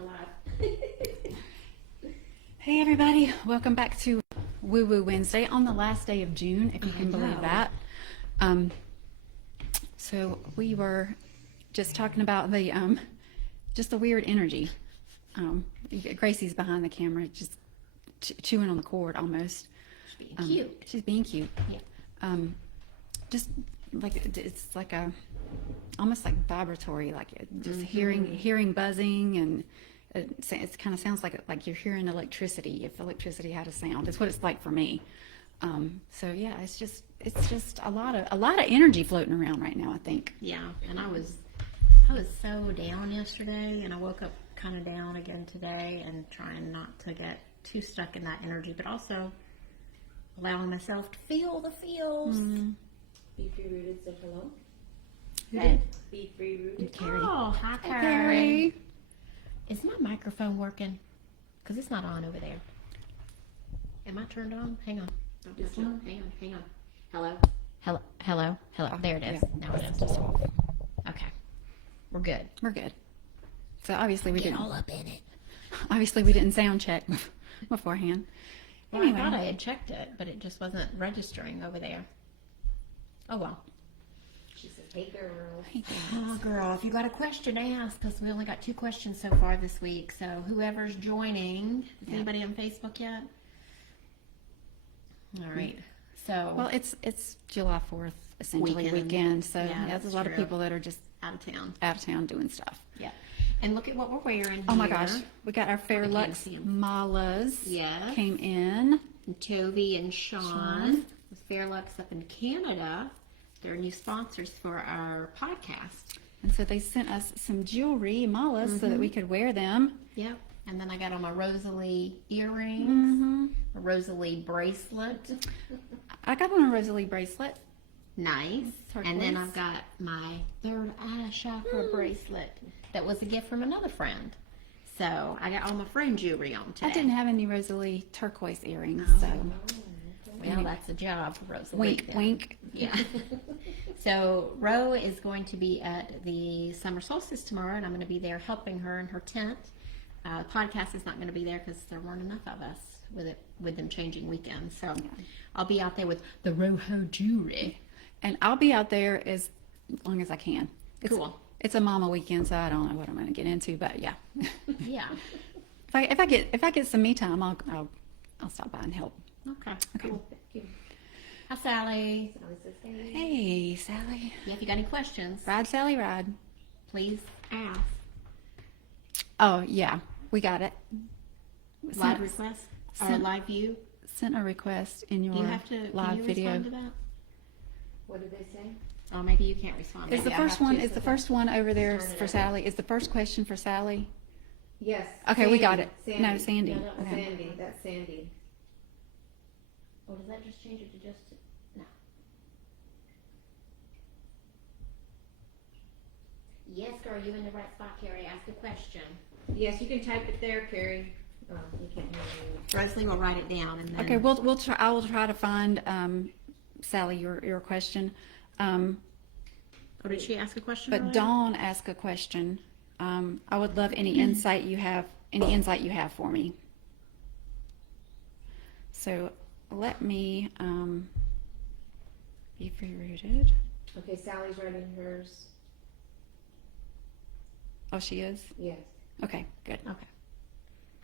we're live. Hey everybody, welcome back to Woo Woo Wednesday on the last day of June, if you can believe that. So we were just talking about the just the weird energy. Gracie's behind the camera, just chewing on the cord almost. She's being cute. She's being cute. Yeah. Just like it's like a almost like vibratory, like just hearing buzzing, and it kind of sounds like you're hearing electricity. If electricity had a sound, it's what it's like for me. So yeah, it's just a lot of energy floating around right now, I think. Yeah, and I was so down yesterday, and I woke up kind of down again today, and trying not to get too stuck in that energy, but also allowing myself to feel the feels. Be Free Rooted said hello. Who did? Be Free Rooted. Kari. Oh, hi, Kari. Kari. Is my microphone working? Because it's not on over there. Am I turned on? Hang on. This one? Hang on. Hello. There it is. Yeah. Now it is. Okay. We're good. We're good. So obviously we Get didn't. all up in it. Obviously we didn't sound check beforehand. Well, Anyway. I thought I had checked it, but it just wasn't registering over there. Oh, well. She said, hey girl. Hey, Oh, girl, if you got a question, ask, because we only got 2 questions so far this week. So whoever's joining, is anybody on Facebook yet? All right. So Well, it's July 4th, essentially weekend. So Yeah, there's that's a lot of true. people that are just out of town. out of town doing stuff. Yeah. And look at what we're wearing. Oh my here. gosh, we got our Fair can't Lux see 'em. malas. Yes. Came in. And Toby and Sean with Fairlux up in Canada. They're new sponsors for our podcast. And so they sent us some jewelry, malas, so that we could wear them. Yep. And then I got on my Rosalie earrings, a Rosalie bracelet. I got on a Rosalie bracelet. Nice. Turquoise. And then I've got my third eye chakra bracelet that was a gift from another friend. So I got all my friend jewelry on today. I didn't have any Rosalie turquoise earrings, so Well, that's a job for Rosalie. wink, then. wink. Yeah. So Ro is going to be at the summer solstice tomorrow, and I'm going to be there helping her in her tent. Podcast is not going to be there because there weren't enough of us with them changing weekends. So I'll be out there with the Roho jewelry. And I'll be out there as long as I can. Cool. It's a mama weekend, so I don't know what I'm going to get into, but yeah. Yeah. If I get some me time, I'll stop by and help. Okay. Okay. Cool. Thank you. Hi, Sally. Sally says, hey. Hey, Sally. Yeah, if you got any questions, Ride, Sally, ride. please ask. Oh yeah, we got it. Live request or sent- live view. Sent a request in your Do you have to live can you video. respond to that? What did they say? Or maybe you can't respond. Is the Maybe I first have one? to. Is the first one over there Turn it for over. Sally? Is the first question for Sally? Yes. Okay, we got it. Sandy. No, Sandy. No, no, Okay. Sandy. That's Sandy. Or does that just change it to just no? Yes, girl, you in the right spot, Kari. Ask a question. Yes, you can type it there, Kari. Oh, you can't hear me. Rosalie will write it down and then. Okay, we'll try. I will try to find Sally your question. Oh, did she ask a question? But earlier? Dawn asked a question. I would love any insight you have. Any insight you have for me. So let me be free rooted. Okay, Sally's writing hers. Oh, she is. Yes. Okay, good. Okay.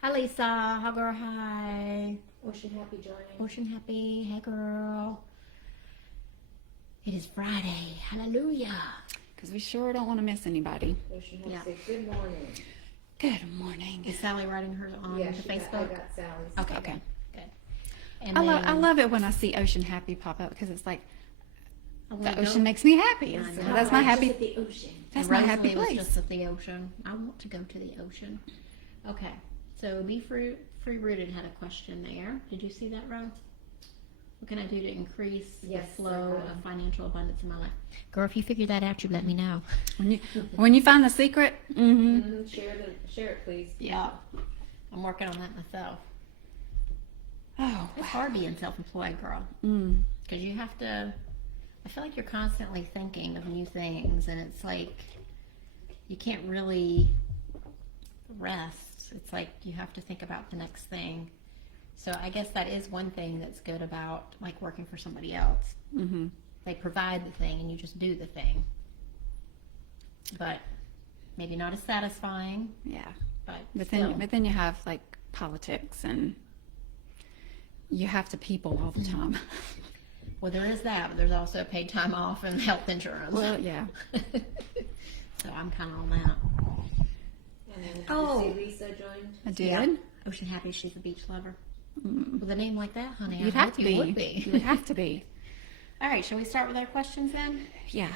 Hi, Lisa. Hi, girl. Hi. Ocean Happy joining. Ocean happy. Hey, girl. It is Friday. Hallelujah. Because we sure don't want to miss anybody. Ocean Happy Yeah. says, good morning. Good morning. Is Sally writing hers on Yeah, the I Facebook? got Sally's. Okay, Okay. good. And I love it when I see Ocean Happy pop up because it's like I the wanna ocean go. makes me happy. I So know. that's my Just happy. at the ocean. That's And my happy Rosalie was place. just at the ocean. I want to go to the ocean. Okay, so Be Free Rooted had a question there. Did you see that, Ro? What can I do to increase Yes, the flow I have. of financial abundance in my life? Girl, if you figure that out, you let me know. When you find the secret, Share it, please. Yeah, I'm working on that myself. oh, It's hard being self-employed, girl, mm. because you have to. I feel like you're constantly thinking of new things, and it's like you can't really rest. It's like you have to think about the next thing. So I guess that is one thing that's good about like working for somebody else. Mm-hmm. They provide the thing and you just do the thing. But maybe not as satisfying. Yeah. But then you have like politics, and you have to people all the time. Well, there is that, but there's also paid time off and health insurance. Well, yeah. So I'm kind of on that. And then Oh. did you see Lisa joined? I did. Yeah. Ocean Happy, she's a beach lover. With a name like that, honey, You'd I have hope to you be. would be. You would have to be. All right, shall we start with our questions then? Yeah.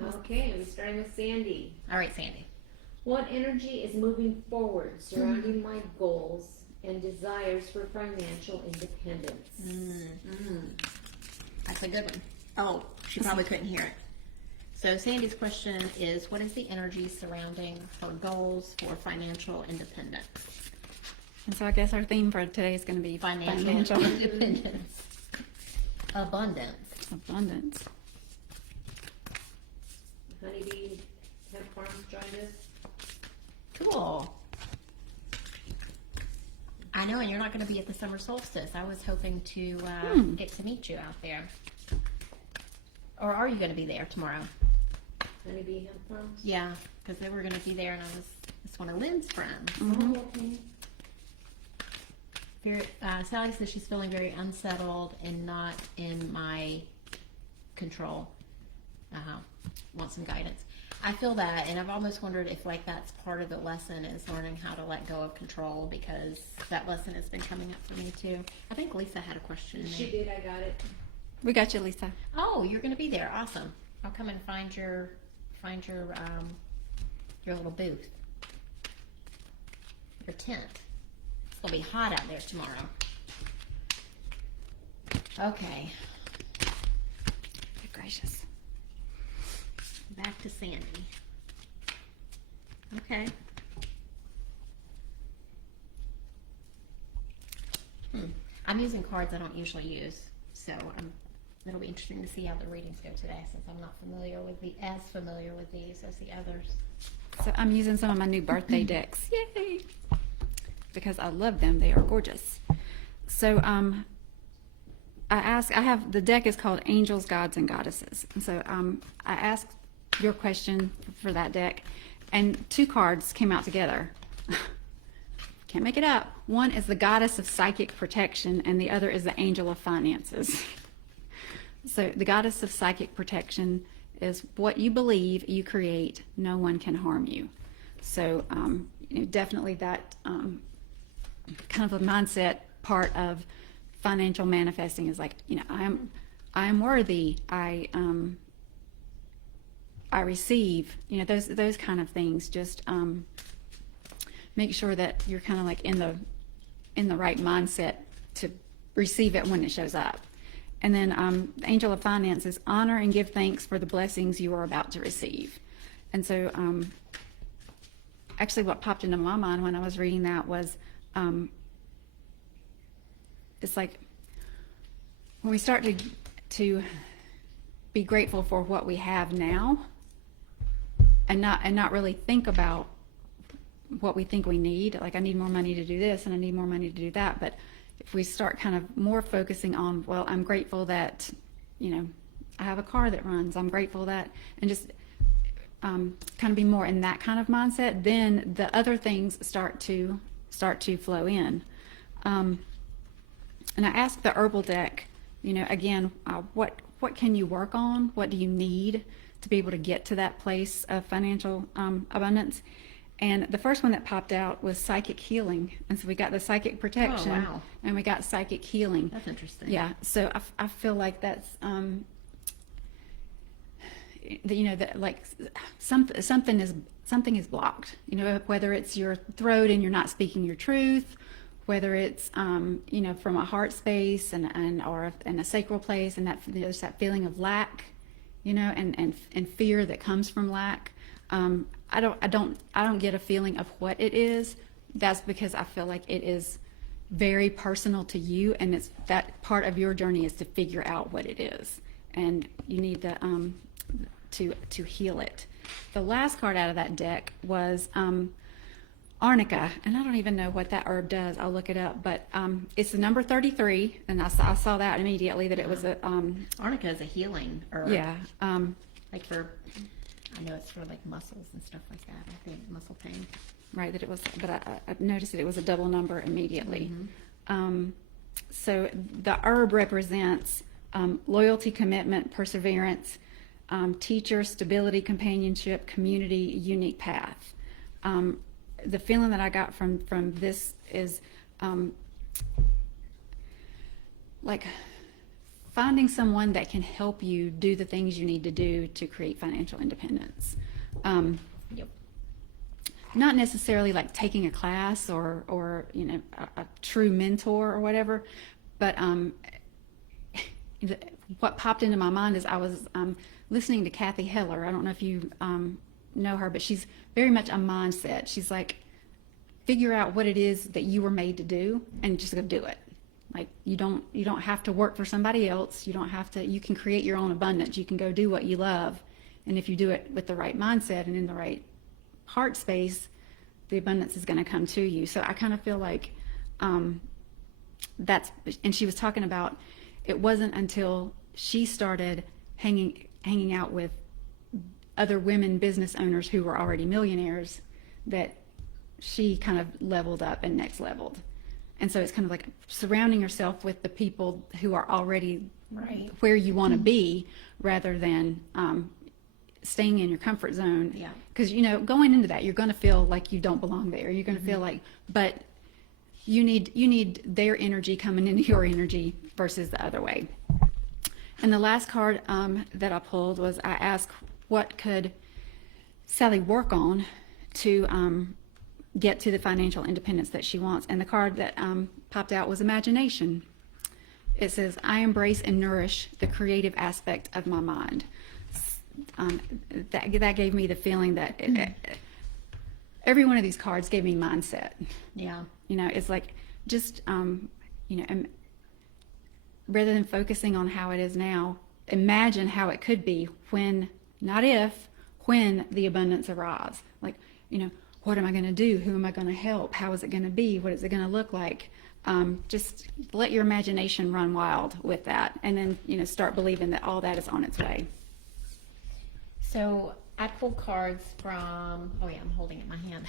Okay, we're starting with Sandy. All right, Sandy. What energy is moving forward surrounding my goals and desires for financial independence? That's a good one. Oh, she probably couldn't hear it. So Sandy's question is, what is the energy surrounding her goals for financial independence? And so I guess our theme for today is going to be Financial independence. Abundance. abundance. Honeybeehemp Farms joined us. Cool. I know, and you're not going to be at the summer solstice. I was hoping to get to meet you out there. Or are you going to be there tomorrow? Honeybeehemp Farms. Yeah, because they were going to be there, and it's one of Lynn's friends. Oh, okay. Sally says she's feeling very unsettled and not in my control. Want some guidance. I feel that, and I've almost wondered if like that's part of the lesson is learning how to let go of control, because that lesson has been coming up for me too. I think Lisa had a question. She did, I got it. We got you, Lisa. Oh, you're going to be there. Awesome. I'll come and find your little booth, your tent. It's going to be hot out there tomorrow. Okay, Good gracious. back to Sandy. Okay. I'm using cards I don't usually use, so it'll be interesting to see how the readings go today, since I'm not as familiar with these as the others. So I'm using some of my new birthday decks. Yay! Because I love them. They are gorgeous. So the deck is called Angels, Gods, and Goddesses. And so I asked your question for that deck, and two cards came out together. Can't make it up. One is the Goddess of Psychic Protection, and the other is the Angel of Finances. So the Goddess of Psychic Protection is what you believe you create, no one can harm you. So definitely that kind of a mindset part of financial manifesting is like, I am worthy. I receive. Those kind of things. Just make sure that you're kind of like in the right mindset to receive it when it shows up. And then the Angel of Finance is honor and give thanks for the blessings you are about to receive. And so actually what popped into my mind when I was reading that was it's like when we start to be grateful for what we have now and not really think about what we think we need. Like, I need more money to do this and I need more money to do that. But if we start kind of more focusing on, well, I'm grateful that, I have a car that runs. I'm grateful that, and just kind of be more in that kind of mindset, then the other things start to flow in. And I asked the herbal deck, again, what can you work on? What do you need to be able to get to that place of financial abundance? And the first one that popped out was psychic healing. And so we got the psychic protection, Oh, wow. and we got psychic healing. That's interesting. Yeah. So I feel like that's, that like something is blocked, whether it's your throat and you're not speaking your truth, whether it's, from a heart space or in a sacral place, and that there's that feeling of lack, and fear that comes from lack. I don't get a feeling of what it is. That's because I feel like it is very personal to you, and it's that part of your journey is to figure out what it is, and you need to heal it. The last card out of that deck was arnica, and I don't even know what that herb does. I'll look it up, but it's the number 33, and I saw that immediately that it was a Arnica is a healing herb. yeah. Like for, I know it's for like muscles and stuff like that. I think muscle pain. Right, that it was, but I noticed that it was a double number immediately. So the herb represents loyalty, commitment, perseverance, teacher, stability, companionship, community, unique path. The feeling that I got from this is like finding someone that can help you do the things you need to do to create financial independence. Yep. Not necessarily like taking a class or you know, a true mentor or whatever, but what popped into my mind is I was listening to Kathy Heller. I don't know if you know her, but she's very much a mindset. She's like, figure out what it is that you were made to do and just go do it. Like you don't have to work for somebody else. You don't have to, you can create your own abundance. You can go do what you love. And if you do it with the right mindset and in the right heart space, the abundance is going to come to you. So I kind of feel like that's, and she was talking about, it wasn't until she started hanging out with other women business owners who were already millionaires that she kind of leveled up and next leveled. And so it's kind of like surrounding yourself with the people who are already Right. where you want to be rather than staying in your comfort zone. Yeah. Because, you know, going into that, you're going to feel like you don't belong there. You're going to feel like, but you need their energy coming into your energy versus the other way. And the last card that I pulled was I asked, what could Sally work on to get to the financial independence that she wants? And the card that popped out was imagination. It says, I embrace and nourish the creative aspect of my mind. That gave me the feeling that every one of these cards gave me mindset. Yeah. You know, it's like just, you know, rather than focusing on how it is now, imagine how it could be when, not if, when the abundance arrives. Like, you know, what am I going to do? Who am I going to help? How is it going to be? What is it going to look like? Just let your imagination run wild with that, and then, you know, start believing that all that is on its way. So I pulled cards from, oh yeah, I'm holding it in my hand,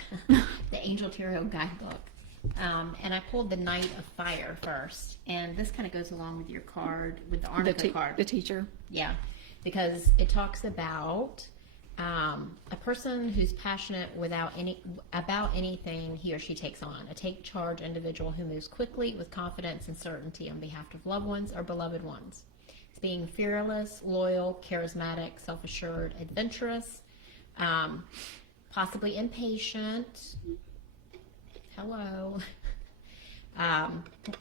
the Angel Tarot Guidebook. And I pulled the Knight of Fire first. And this kind of goes along with your card, with the Arnica card. The teacher. Yeah, because it talks about a person who's passionate about anything he or she takes on. A take charge individual who moves quickly with confidence and certainty on behalf of loved ones or beloved ones. It's being fearless, loyal, charismatic, self-assured, adventurous, possibly impatient. Hello.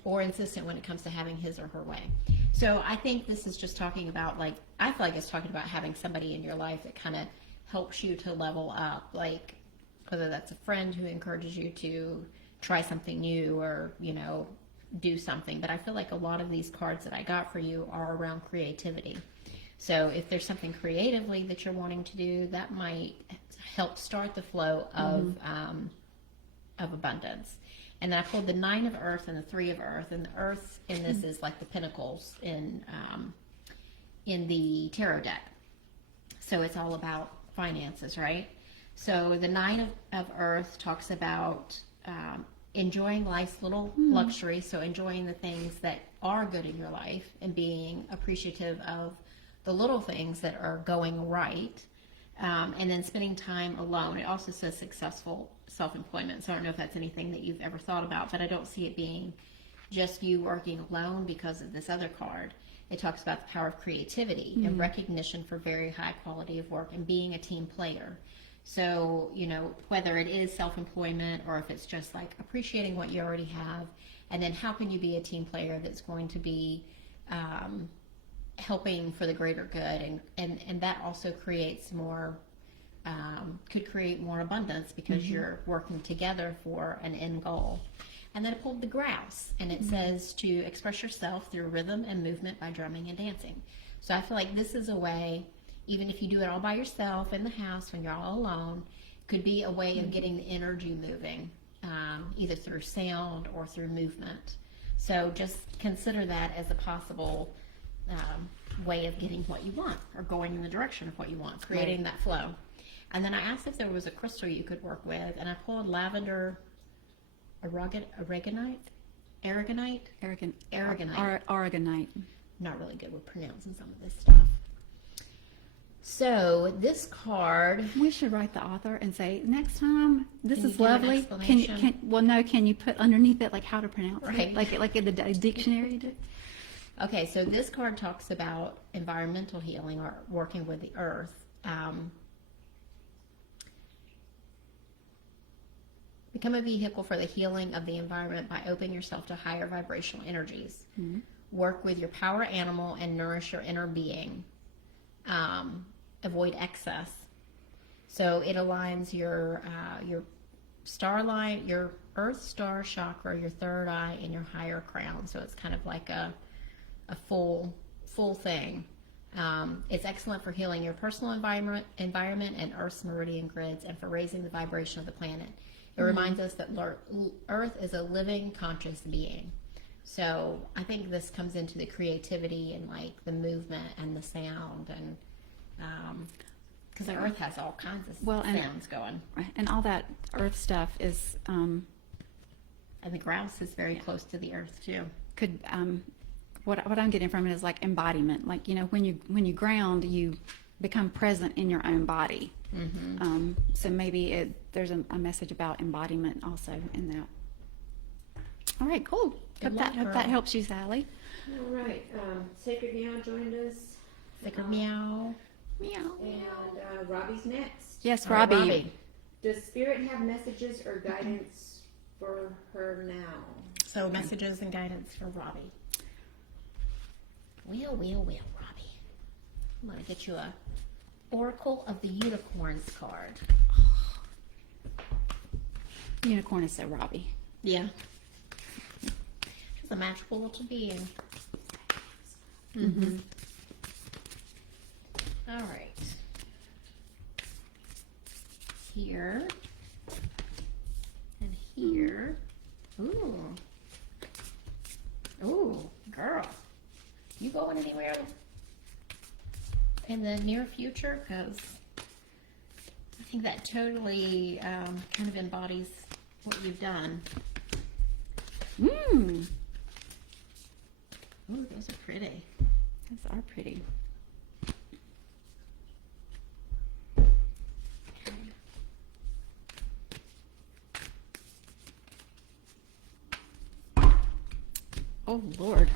Or insistent when it comes to having his or her way. So I think this is just talking about, like, I feel like it's talking about having somebody in your life that kind of helps you to level up, like whether that's a friend who encourages you to try something new or, you know, do something. But I feel like a lot of these cards that I got for you are around creativity. So if there's something creatively that you're wanting to do, that might help start the flow of abundance. And then I pulled the 9 of Earth and the 3 of Earth, and the Earth in this is like the pentacles in the tarot deck. So it's all about finances, right? So the 9 of Earth talks about enjoying life's little luxury, so enjoying the things that are good in your life and being appreciative of the little things that are going right, and then spending time alone. It also says successful self-employment, so I don't know if that's anything that you've ever thought about, but I don't see it being just you working alone because of this other card. It talks about the power of creativity and recognition for very high quality of work and being a team player. So, you know, whether it is self-employment or if it's just like appreciating what you already have, and then how can you be a team player that's going to be helping for the greater good, and that also creates more, could create more abundance because you're working together for an end goal. And then I pulled the Grouse, and it says to express yourself through rhythm and movement by drumming and dancing. So I feel like this is a way, even if you do it all by yourself in the house when you're all alone, could be a way of getting the energy moving either through sound or through movement. So just consider that as a possible way of getting what you want, or going in the direction of what you want, creating that flow. And then I asked if there was a crystal you could work with, and I pulled lavender aragonite. Aragonite. Not really good with pronouncing some of this stuff. So this card, We should write the author and say, next time, this Can you is do an lovely. explanation? Can you put underneath it like how to pronounce Right. it? Like in the dictionary? okay, so this card talks about environmental healing or working with the earth. Become a vehicle for the healing of the environment by opening yourself to higher vibrational energies. Mm-hmm. Work with your power animal and nourish your inner being. Avoid excess. So it aligns your starlight, your earth star chakra, your third eye, and your higher crown. So it's kind of like a full thing. It's excellent for healing your personal environment and Earth's meridian grids, and for raising the vibration of the planet. It reminds us that Earth is a living, conscious being. So I think this comes into the creativity and like the movement and the sound, and because the Earth has all kinds of sounds going. And all that earth stuff is And the grouse is very close to the Earth too. what I'm getting from it is like embodiment. Like, when you ground, you become present in your own body. Mm-hmm. So maybe there's a message about embodiment also in that. All right, cool. Hope that helps you, Sally. All right, Sacred Meow joined us. Sacred Meow. Meow. And Robbie's next. Yes, All right, Robbie. Does Spirit have messages or guidance for her now? So messages and guidance for Robbie. Well, Robbie. I'm going to get you a Oracle of the Unicorns card. Unicorn is so Robbie. Yeah. She's a magical little being. Mm-hmm. All right. Here. And here. Ooh. Ooh, girl. You going anywhere in the near future? Because I think that totally kind of embodies what you've done. Mmm. Ooh, those are pretty. Those are pretty. Oh, Lord.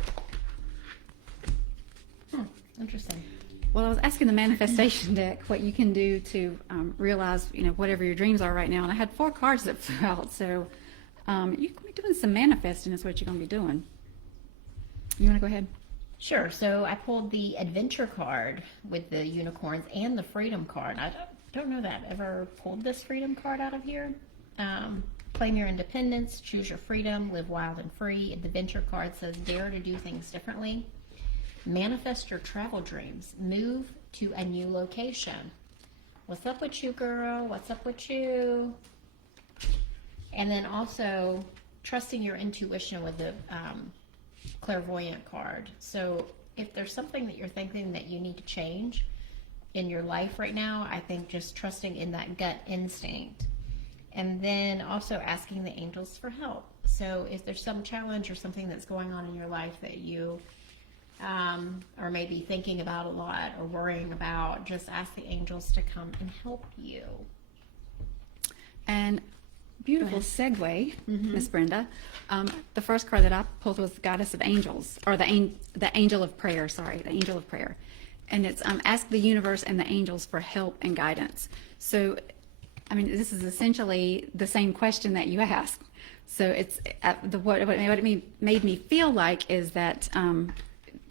Interesting. Well, I was asking the manifestation deck what you can do to realize, whatever your dreams are right now. And I had 4 cards that flew out. So you can be doing some manifesting is what you're going to be doing. You want to go ahead? Sure. So I pulled the Adventure card with the unicorns and the Freedom card. I don't know that I've ever pulled this Freedom card out of here. Claim your independence, choose your freedom, live wild and free. And the Adventure card says dare to do things differently. Manifest your travel dreams. Move to a new location. What's up with you, girl? What's up with you? And then also trusting your intuition with the clairvoyant card. So if there's something that you're thinking that you need to change in your life right now, I think just trusting in that gut instinct. And then also asking the angels for help. So if there's some challenge or something that's going on in your life that you or maybe thinking about a lot or worrying about, just ask the angels to come and help you. And beautiful segue, Miss Brenda. The first card that I pulled was the Goddess of Angels, or the Angel of Prayer. Sorry, the Angel of Prayer, and it's ask the universe and the angels for help and guidance. So, this is essentially the same question that you asked. So it's what it made me feel like is that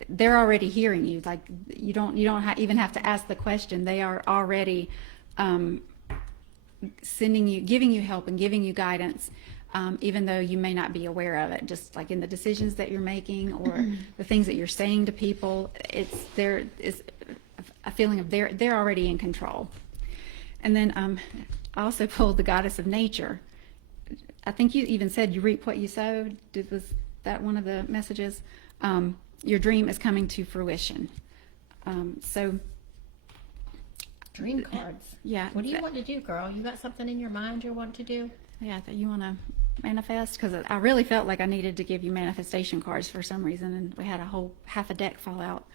they're already hearing you. Like you don't even have to ask the question. They are already giving you help and giving you guidance, even though you may not be aware of it. Just like in the decisions that you're making or the things that you're saying to people, there is a feeling of they're already in control. And then I also pulled the Goddess of Nature, I think you even said you reap what you sow. Was that one of the messages? Your dream is coming to fruition. So Dream cards. yeah. What do you want to do, girl? You got something in your mind you want to do? Yeah, that you want to manifest? Because I really felt like I needed to give you manifestation cards for some reason, and we had a whole half a deck fall out.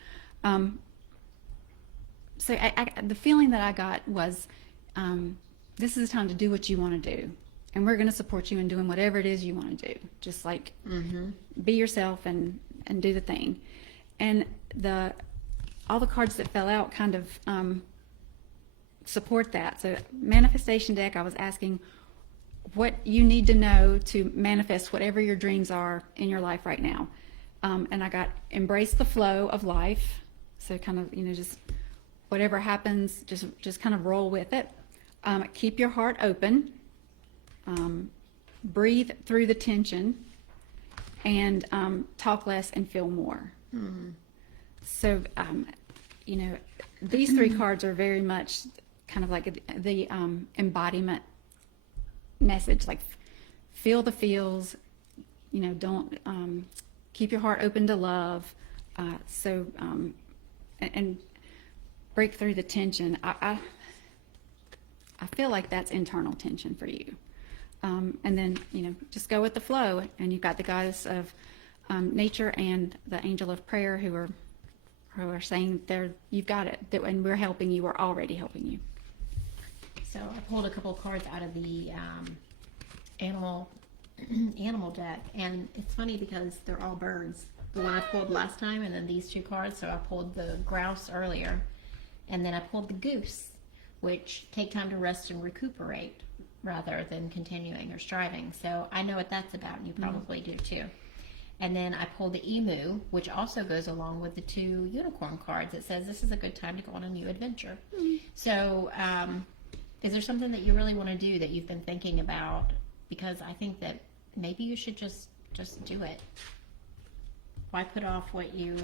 So the feeling that I got was, this is the time to do what you want to do, and we're going to support you in doing whatever it is you want to do. Just like be yourself and do the thing. And all the cards that fell out kind of support that. So manifestation deck, I was asking what you need to know to manifest whatever your dreams are in your life right now. And I got embrace the flow of life. So kind of, just whatever happens, just kind of roll with it. Keep your heart open. Breathe through the tension, and talk less and feel more. So, these three cards are very much kind of like the embodiment message, like feel the feels, don't keep your heart open to love. And break through the tension. I feel like that's internal tension for you. And then, just go with the flow. And you've got the goddess of nature and the angel of prayer who are saying you've got it, and we're helping you. We're already helping you. So I pulled a couple cards out of the animal deck, and it's funny because they're all birds. The one I pulled last time, and then these two cards. So I pulled the grouse earlier, and then I pulled the goose, which take time to rest and recuperate rather than continuing or striving. So I know what that's about, and you probably do too. And then I pulled the emu, which also goes along with the two unicorn cards. It says this is a good time to go on a new adventure. So is there something that you really want to do that you've been thinking about? Because I think that maybe you should just do it. Why put off what you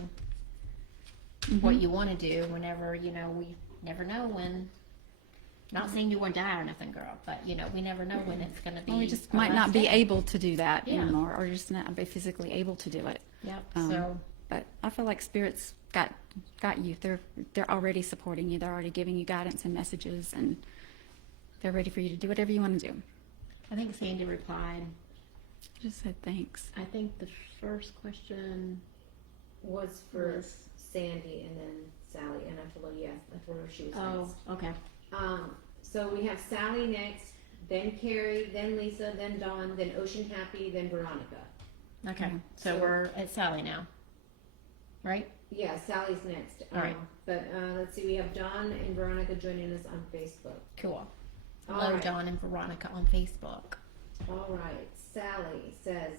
want to do whenever, we never know when. Not saying you won't die or nothing, girl, but we never know when it's going to be. Well, we just might not be able to do that anymore, or just not be physically able to do it. Yep. But I feel like spirits got you. They're already supporting you. They're already giving you guidance and messages, and they're ready for you to do whatever you want to do. I think Sandy replied. Just said thanks. I think the first question was for Sandy and then Sally, and I told her yes. I told her she was next. Oh, okay. So we have Sally next, then Kari, then Lisa, then Dawn, then Ocean Happy, then Veronica. Okay. So we're at Sally now, right? Yeah, Sally's next. All right. But let's see, we have Dawn and Veronica joining us on Facebook. Cool. All Hello, right. Dawn and Veronica on Facebook. All right. Sally says,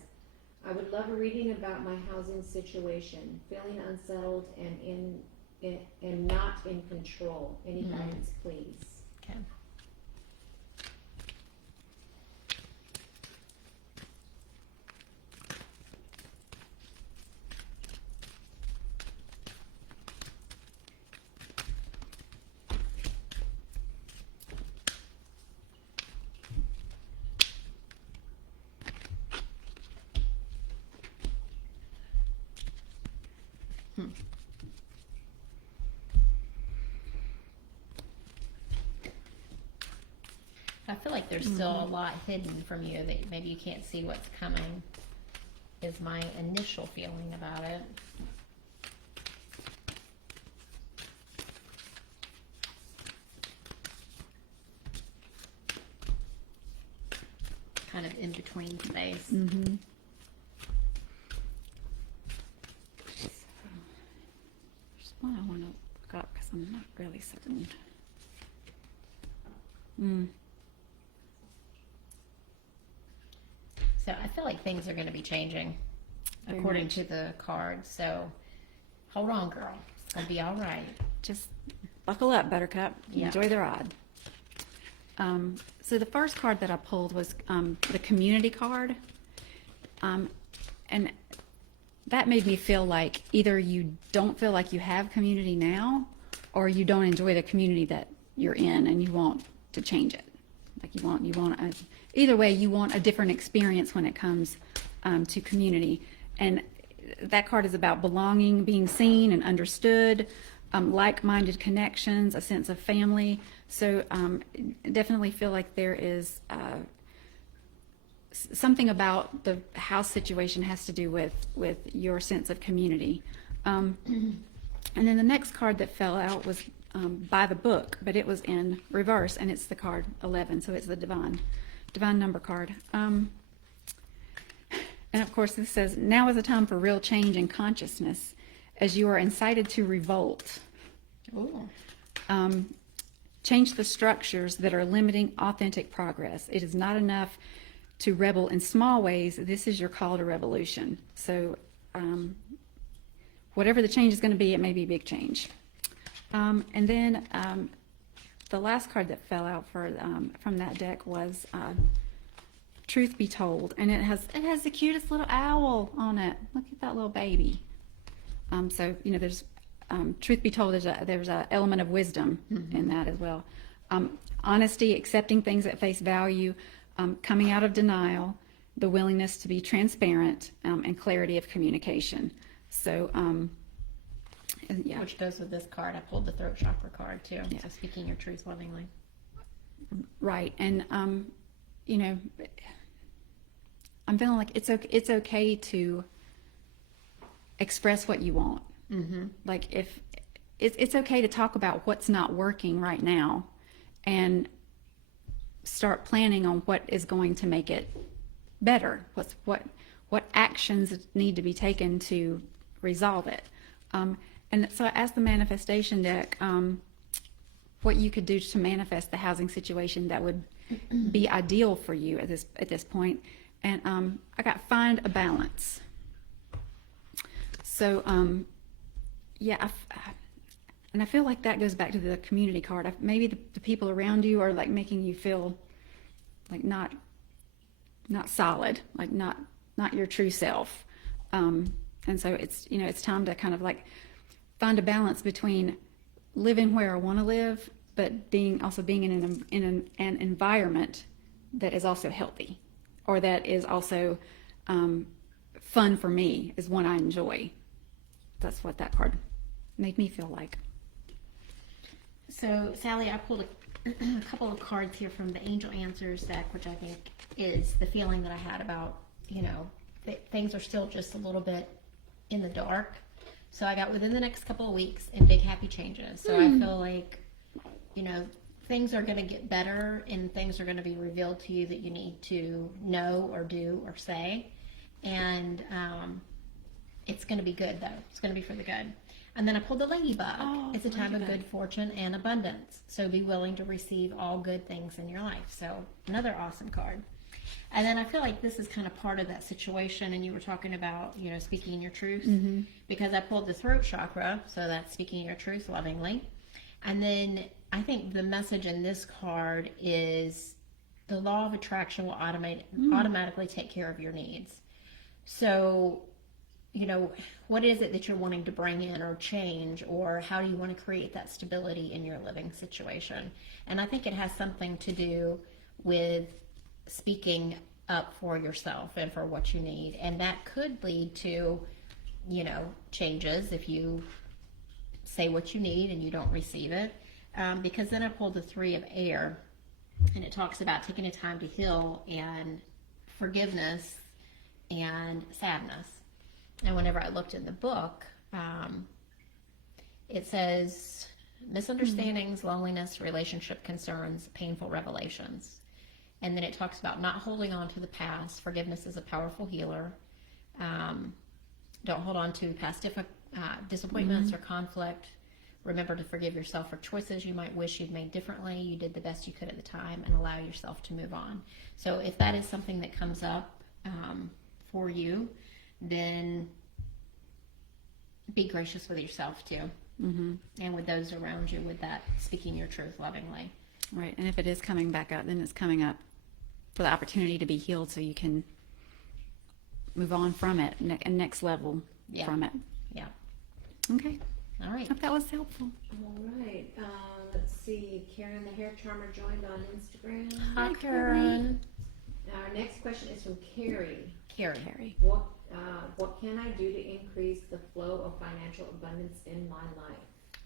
I would love a reading about my housing situation, feeling unsettled and not in control. Any guidance, please? Okay. I feel like there's still a lot hidden from you that maybe you can't see what's coming, is my initial feeling about it. Kind of in between space. Mm-hmm. There's one I want to look up because I'm not really certain. So I feel like things are going to be changing Very according much. to the cards. So hold on, girl. It's going to be all right. Just buckle up, Buttercup. Yeah. Enjoy the ride. So the first card that I pulled was the community card. And that made me feel like either you don't feel like you have community now, or you don't enjoy the community that you're in and you want to change it. Like either way, you want a different experience when it comes to community. And that card is about belonging, being seen and understood, like-minded connections, a sense of family. So definitely feel like there is something about the house situation has to do with your sense of community. And then the next card that fell out was by the book, but it was in reverse, and it's the card 11, so it's the divine number card. And of course this says, now is a time for real change in consciousness as you are incited to revolt. Ooh. Change the structures that are limiting authentic progress. It is not enough to rebel in small ways. This is your call to revolution. So whatever the change is going to be, it may be a big change. And then the last card that fell out from that deck was Truth Be Told, and it has the cutest little owl on it. Look at that little baby. So there's truth be told, there's a element of wisdom in that as well. Honesty, accepting things at face value, coming out of denial, the willingness to be transparent, and clarity of communication. So yeah. Which goes with this card. I pulled the throat chakra card too. Yeah. So speaking your truth lovingly. Right. And I'm feeling like it's okay to express what you want. Mm-hmm. Like if it's okay to talk about what's not working right now and start planning on what is going to make it better. What actions need to be taken to resolve it. And so as the manifestation deck, what you could do to manifest the housing situation that would be ideal for you at this point. And I got find a balance. So yeah, and I feel like that goes back to the community card. Maybe the people around you are like making you feel like not solid, like not your true self. And so it's time to kind of like find a balance between living where I want to live, but being in an environment that is also healthy, or that is also fun for me, is one I enjoy. That's what that card made me feel like. So Sally, I pulled a couple of cards here from the Angel Answers deck, which I think is the feeling that I had about, things are still just a little bit in the dark. So I got within the next couple of weeks and big happy changes. So I feel like, things are going to get better and things are going to be revealed to you that you need to know or do or say. And it's going to be good, though. It's going to be for the good. And then I pulled the Ladybug. Oh, it's a time of Ladybug. good fortune and abundance. So be willing to receive all good things in your life. So another awesome card. And then I feel like this is kind of part of that situation. And you were talking about, speaking your truth. Mm-hmm. Because I pulled the throat chakra. So that's speaking your truth lovingly. And then I think the message in this card is the law of attraction will automatically take care of your needs. So, what is it that you're wanting to bring in or change, or how do you want to create that stability in your living situation? And I think it has something to do with speaking up for yourself and for what you need. And that could lead to, changes if you say what you need and you don't receive it. Because then I pulled the 3 of air, and it talks about taking a time to heal and forgiveness and sadness. And whenever I looked in the book, it says misunderstandings, loneliness, relationship concerns, painful revelations. And then it talks about not holding on to the past. Forgiveness is a powerful healer. Don't hold on to past disappointments or conflict. Remember to forgive yourself for choices you might wish you'd made differently. You did the best you could at the time, and allow yourself to move on. So if that is something that comes up for you, then be gracious with yourself too. Mm-hmm. And with those around you, with that speaking your truth lovingly. Right. And if it is coming back up, then it's coming up for the opportunity to be healed so you can move on from it and next level from it. Yeah. Okay. All right. Hope that was helpful. All right. Let's see. Karen the hair charmer joined on Instagram. Hi, Karen. Our next question is from Kari. Kari. What can I do to increase the flow of financial abundance in my life?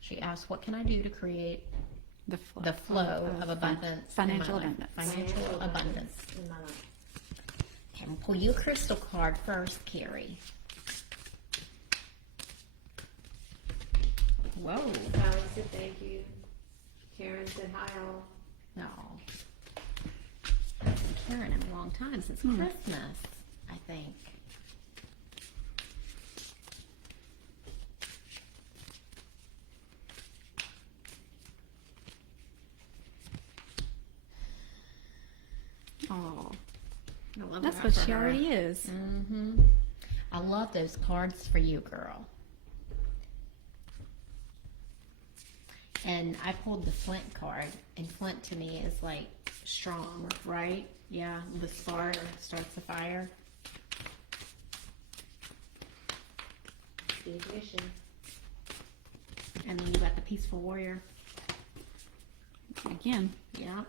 She asked, what can I do to create The flow of abundance? Financial in my life? abundance. Financial abundance. In my life. Okay, I'm gonna pull you a crystal card first, Kari. Whoa. Sally said thank you. Karen said hi all. No. I haven't seen Karen in a long time, since Christmas, I think. Oh, I love that's that what for she her. already is. Mm-hmm. I love those cards for you, girl. And I pulled the Flint card, and Flint to me is like strong, right? Yeah, the spark starts the fire. The ignition. And then you got the peaceful warrior. Again. Yeah.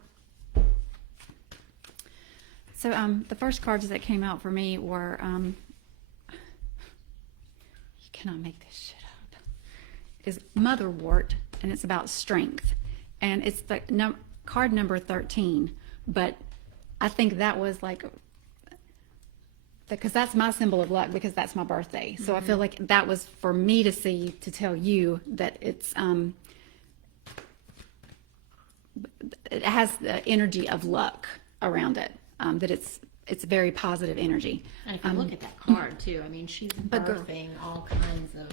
So the first cards that came out for me were you cannot make this shit up. Is Motherwort, and it's about strength, and it's the card number 13. But I think that was like, because that's my symbol of luck, because that's my birthday. So I feel like that was for me to see, to tell you that it's it has the energy of luck around it. That it's very positive energy. And if you look at that card too, I mean, she's But girl- birthing all kinds of.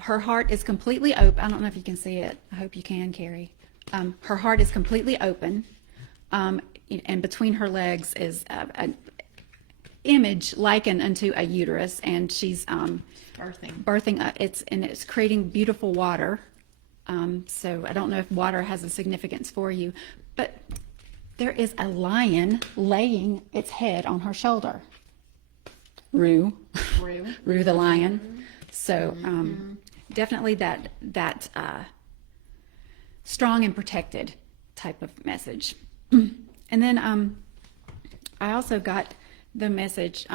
Her heart is completely open. I don't know if you can see it. I hope you can, Kari. Her heart is completely open, and between her legs is an image likened unto a uterus, and she's birthing. It's creating beautiful water. So I don't know if water has a significance for you, but there is a lion laying its head on her shoulder. Rue the lion. So definitely that strong and protected type of message. And then I also got the message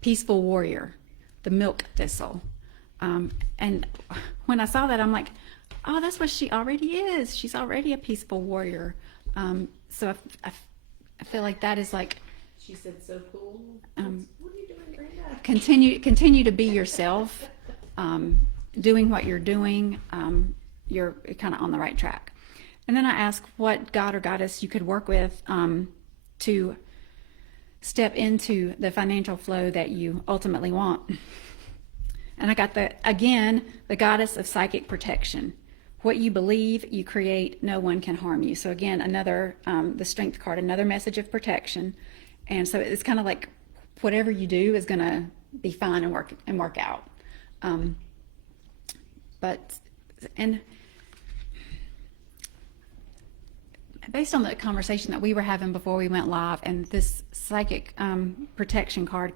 peaceful warrior, the milk thistle. And when I saw that, I'm like, oh, that's what she already is. She's already a peaceful warrior. So I feel like that is like, She said so cool. What are you doing, Brenda? continue to be yourself, doing what you're doing. You're kind of on the right track. And then I asked what god or goddess you could work with to step into the financial flow that you ultimately want. And I got the goddess of psychic protection. What you believe, you create. No one can harm you. So again, another the strength card, another message of protection. And so it's kind of like whatever you do is going to be fine and work out. And based on the conversation that we were having before we went live, and this psychic protection card,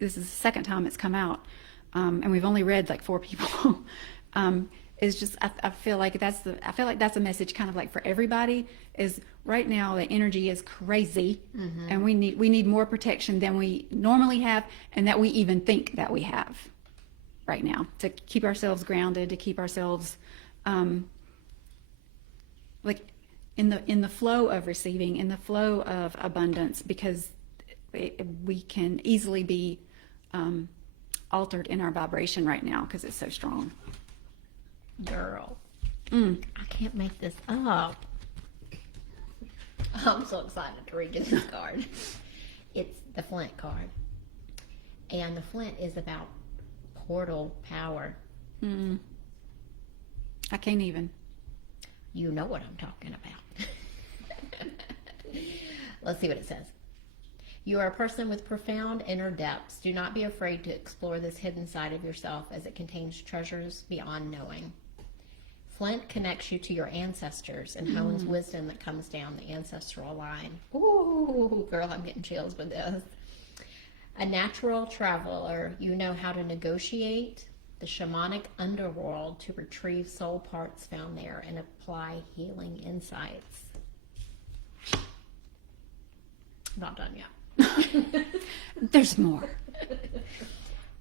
this is the second time it's come out, and we've only read like 4 people. Is just I feel like that's a message kind of like for everybody. Is right now the energy is crazy, and we need more protection than we normally have, and that we even think that we have right now, to keep ourselves grounded, to keep ourselves like in the flow of receiving, in the flow of abundance, because we can easily be altered in our vibration right now because it's so strong. Girl, I can't make this up. I'm so excited to read you this card. It's the Flint card. And the Flint is about portal power. I can't even. You know what I'm talking about. Let's see what it says. You are a person with profound inner depths. Do not be afraid to explore this hidden side of yourself, as it contains treasures beyond knowing. Flint connects you to your ancestors and hones wisdom that comes down the ancestral line. Ooh, girl, I'm getting chills with this. A natural traveler, you know how to negotiate, the shamanic underworld to retrieve soul parts found there and apply healing insights. Not done yet. There's more.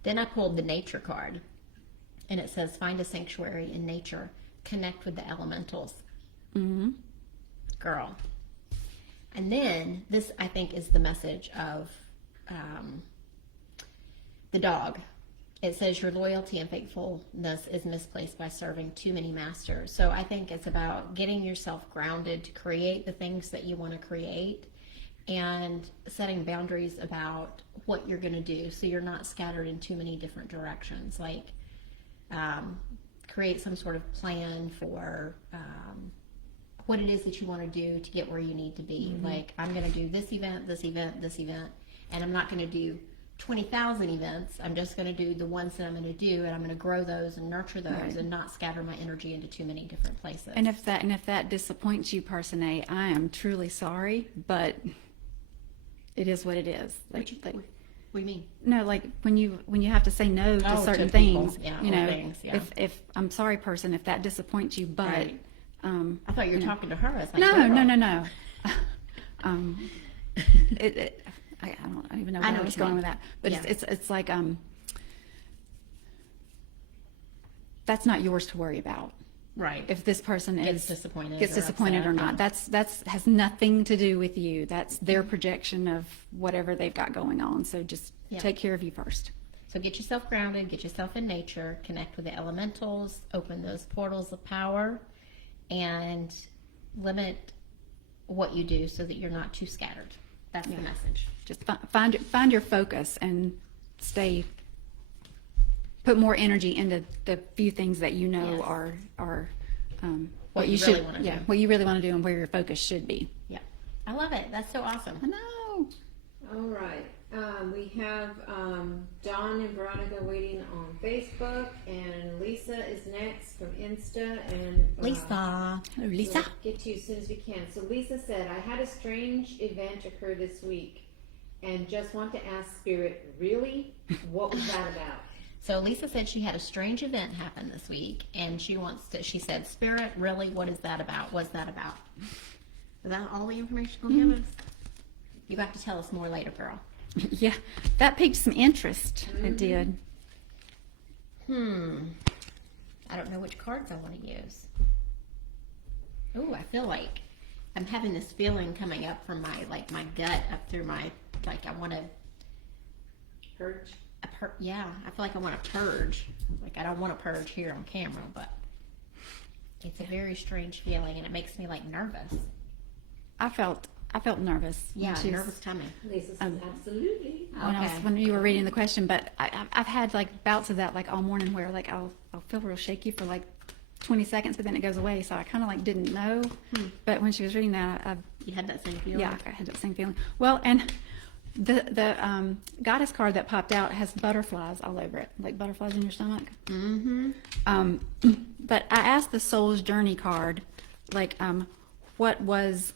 Then I pulled the nature card, and it says, find a sanctuary in nature, connect with the elementals. Mm-hmm. Girl. And then this, I think, is the message of the dog. It says your loyalty and faithfulness is misplaced by serving too many masters. So I think it's about getting yourself grounded to create the things that you want to create, and setting boundaries about what you're going to do so you're not scattered in too many different directions. Like create some sort of plan for what it is that you want to do to get where you need to be. Mm-hmm. Like, I'm going to do this event, this event, this event, and I'm not going to do 20,000 events. I'm just going to do the ones that I'm going to do, and I'm going to grow those and nurture those, right, and not scatter my energy into too many different places. And if that disappoints you, Person A, I am truly sorry, but it is what it is. What do you mean? No, like when you have to say no to certain things, yeah, you know, things, yeah. if I'm sorry, Person, if that disappoints you, but right. I thought you were talking to her. I was like, no. I don't even know where I was going with that, but yeah. it's like that's not yours to worry about. Right. If this person gets disappointed or not, that's has nothing to do with you. That's their projection of whatever they've got going on. So just take care of you first. So get yourself grounded, get yourself in nature, connect with the elementals, open those portals of power, and limit what you do so that you're not too scattered. That's the message. Just find your focus and put more energy into the few things that you know are what you really want to do. What you really want to do and where your focus should be. Yeah, I love it. That's so awesome. I know. All right. We have Dawn and Veronica waiting on Facebook, and Lisa is next from Insta. And Lisa. We'll get to you as soon as we can. So Lisa said, I had a strange event occur this week and just want to ask Spirit, really? What was that about? So Lisa said she had a strange event happen this week, and she said, Spirit, really, what is that about? What's that about? Is that all the information you'll give us? You have to tell us more later, girl. Yeah, that piqued some interest. It did. I don't know which cards I want to use. Oh, I feel like I'm having this feeling coming up from my gut up through my, I want to purge. Yeah, I feel like I want to purge. Like, I don't want to purge here on camera, but it's a very strange feeling, and it makes me nervous. I felt nervous. Yeah, nervous tummy. Lisa says, absolutely. When you were reading the question, but I've had bouts of that all morning where I'll feel real shaky for 20 seconds, but then it goes away. So I kind of didn't know. But when she was reading that, you had that same feeling. Yeah, I had that same feeling. Well, and the goddess card that popped out has butterflies all over it, like butterflies in your stomach. Mm-hmm. But I asked the Soul's Journey card, what was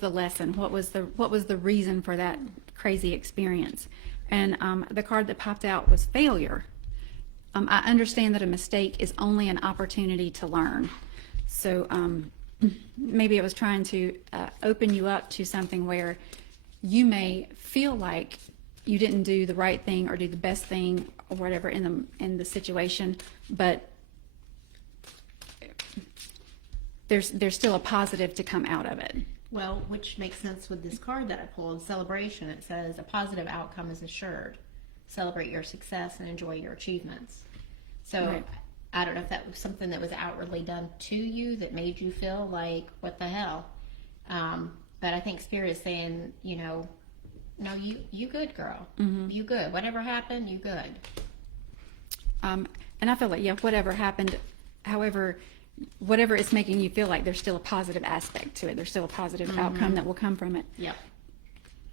the lesson? What was the reason for that crazy experience? And the card that popped out was failure. I understand that a mistake is only an opportunity to learn. So maybe it was trying to open you up to something where you may feel like you didn't do the right thing or do the best thing or whatever in the situation, but there's still a positive to come out of it. Well, which makes sense with this card that I pulled, Celebration. It says a positive outcome is assured. Celebrate your success and enjoy your achievements. So right. I don't know if that was something that was outwardly done to you that made you feel like, what the hell? But I think Spirit is saying, no, you good, girl. Mm-hmm. You good. Whatever happened, you good. And I feel like, whatever happened, however, whatever it's making you feel like, there's still a positive aspect to it. There's still a positive outcome that will come from it. Yep.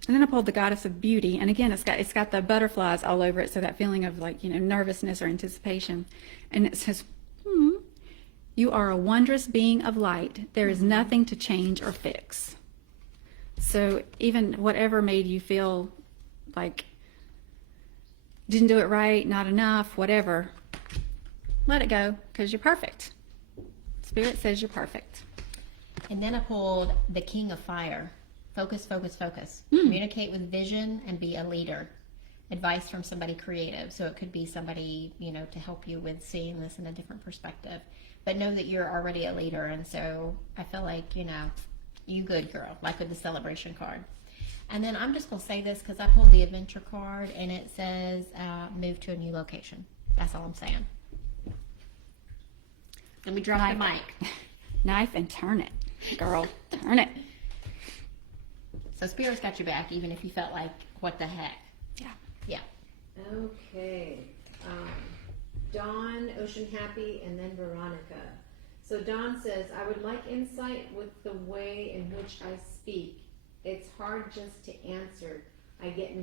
And then I pulled the Goddess of Beauty, and again, it's got the butterflies all over it, so that feeling of nervousness or anticipation. And it says, you are a wondrous being of light. There is nothing to change or fix. So even whatever made you feel like didn't do it right, not enough, whatever, let it go, because you're perfect. Spirit says you're perfect. And then I pulled the King of Fire. Focus, focus, focus. Communicate with vision and be a leader. Advice from somebody creative. So it could be somebody, to help you with seeing this in a different perspective. But know that you're already a leader. And so I feel like, you good girl, like with the celebration card. And then I'm just going to say this because I pulled the adventure card and it says move to a new location. That's all I'm saying. Let me drop the mic. Knife and turn it, girl. Turn it. So Spirit's got your back, even if you felt like, what the heck? Yeah. Okay. Dawn, Ocean Happy, and then Veronica. So Dawn says, I would like insight with the way in which I speak. It's hard just to answer. I get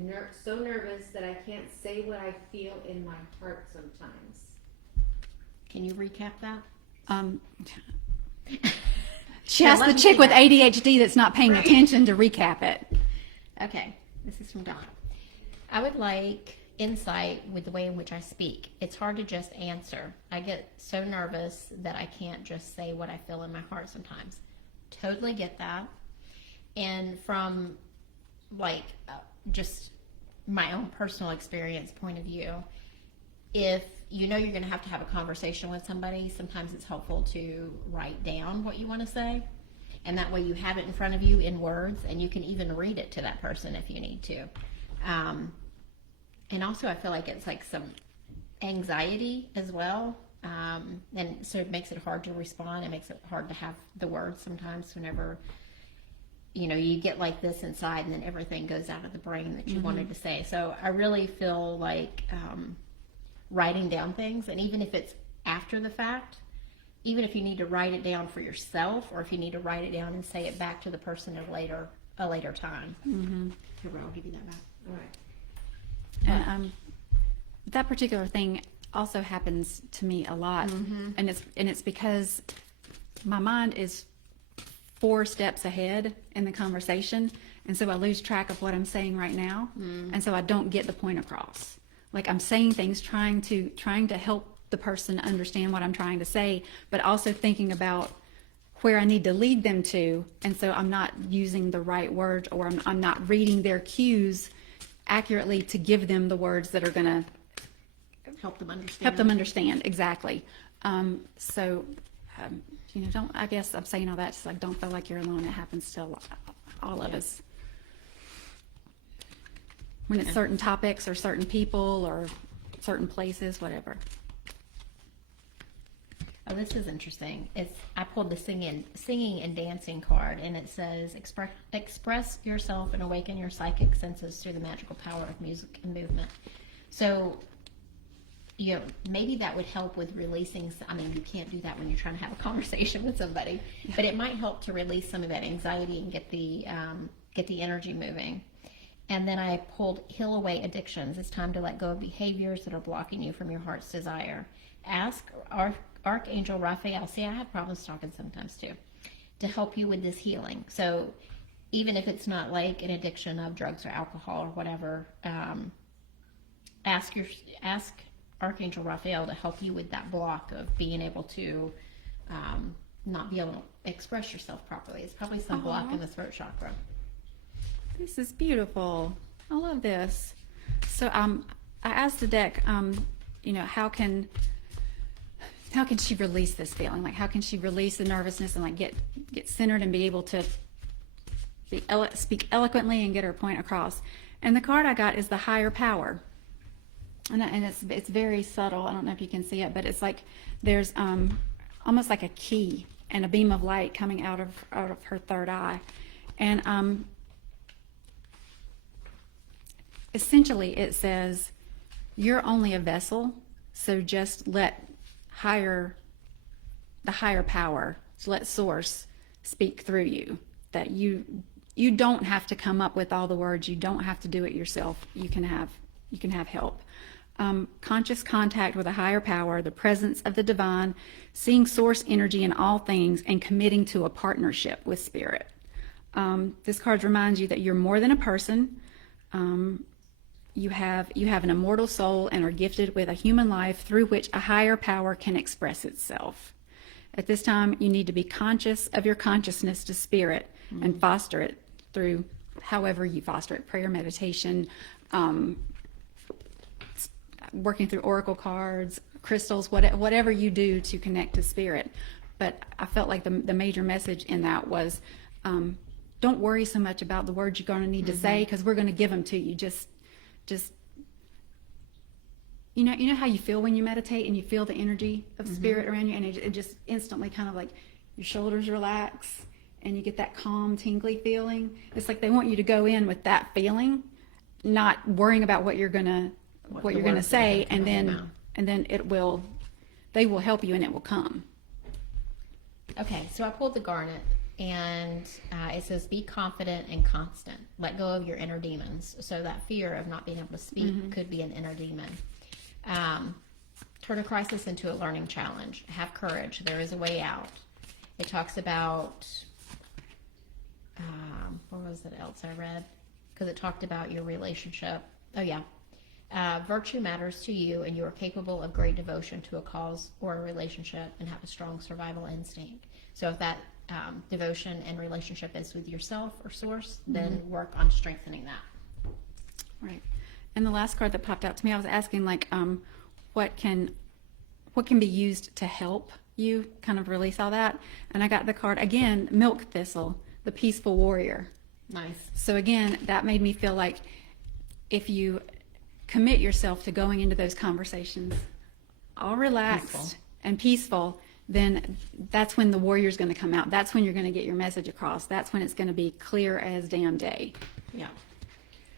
so nervous that I can't say what I feel in my heart sometimes. Can you recap that? She asked the chick with ADHD that's not paying attention to recap it. Okay, this is from Dawn. I would like insight with the way in which I speak. It's hard to just answer. I get so nervous that I can't just say what I feel in my heart sometimes. Totally get that. And from just my own personal experience point of view, if you're going to have a conversation with somebody, sometimes it's helpful to write down what you want to say. And that way you have it in front of you in words, and you can even read it to that person if you need to. And also I feel like it's like some anxiety as well. And so it makes it hard to respond. It makes it hard to have the words sometimes whenever, you get like this inside and then everything goes out of the brain that you wanted to say. So I really feel like writing down things, and even if it's after the fact, even if you need to write it down for yourself, or if you need to write it down and say it back to the person at a later time. Here, I'll give you that back. All right. And that particular thing also happens to me a lot, and it's because my mind is 4 steps ahead in the conversation, and so I lose track of what I'm saying right now, and so I don't get the point across. Like I'm saying things trying to help the person understand what I'm trying to say, but also thinking about where I need to lead them to, and so I'm not using the right words, or I'm not reading their cues accurately to give them the words that are going to Help them understand. Exactly. Don't, I guess I'm saying all that, just like, don't feel like you're alone. It happens to all of us. When it's certain topics or certain people or certain places, whatever. Oh, this is interesting. I pulled the singing and dancing card, and it says express yourself and awaken your psychic senses through the magical power of music and movement. So, maybe that would help with releasing. I mean, you can't do that when you're trying to have a conversation with somebody, but it might help to release some of that anxiety and get the energy moving. And then I pulled heal away addictions. It's time to let go of behaviors that are blocking you from your heart's desire. Ask Archangel Raphael. See, I have problems talking sometimes too, to help you with this healing. So even if it's not like an addiction of drugs or alcohol or whatever, ask Archangel Raphael to help you with that block of being able to not be able to express yourself properly. It's probably some block in the throat chakra. This is beautiful. I love this. So I asked the deck, how can she release this feeling? Like, how can she release the nervousness and like get centered and be able to speak eloquently and get her point across? And the card I got is the higher power. And it's very subtle. I don't know if you can see it, but it's like there's almost like a key and a beam of light coming out of her third eye. And essentially it says, you're only a vessel, so just let the higher power, so let source speak through you. That you don't have to come up with all the words. You don't have to do it yourself. You can have help. Conscious contact with a higher power, the presence of the divine, seeing source energy in all things, and committing to a partnership with spirit. This card reminds you that you're more than a person. you have an immortal soul and are gifted with a human life through which a higher power can express itself. At this time, you need to be conscious of your consciousness to spirit and foster it through however you foster it, prayer, meditation, working through oracle cards, crystals, whatever you do to connect to spirit. But I felt like the major message in that was, don't worry so much about the words you're going to need to say, because we're going to give them to you. Just you know how you feel when you meditate and you feel the energy of spirit around you, and it just instantly kind of like your shoulders relax and you get that calm, tingly feeling. It's like they want you to go in with that feeling, not worrying about what you're gonna say, and then they will help you and it will come. Okay, so I pulled the garnet, and it says, be confident and constant. Let go of your inner demons. So that fear of not being able to speak could be an inner demon. Turn a crisis into a learning challenge. Have courage. There is a way out. It talks about, what was it else I read? Because it talked about your relationship. Oh, yeah. Virtue matters to you, and you are capable of great devotion to a cause or a relationship and have a strong survival instinct. So if that devotion and relationship is with yourself or source, then work on strengthening that. Right. And the last card that popped out to me, I was asking, like, what can be used to help you kind of release all that? And I got the card again, milk thistle, the peaceful warrior. Nice. So again, that made me feel like if you commit yourself to going into those conversations all relaxed and peaceful, then that's when the warrior's going to come out. That's when you're going to get your message across. That's when it's going to be clear as damn day. Yeah.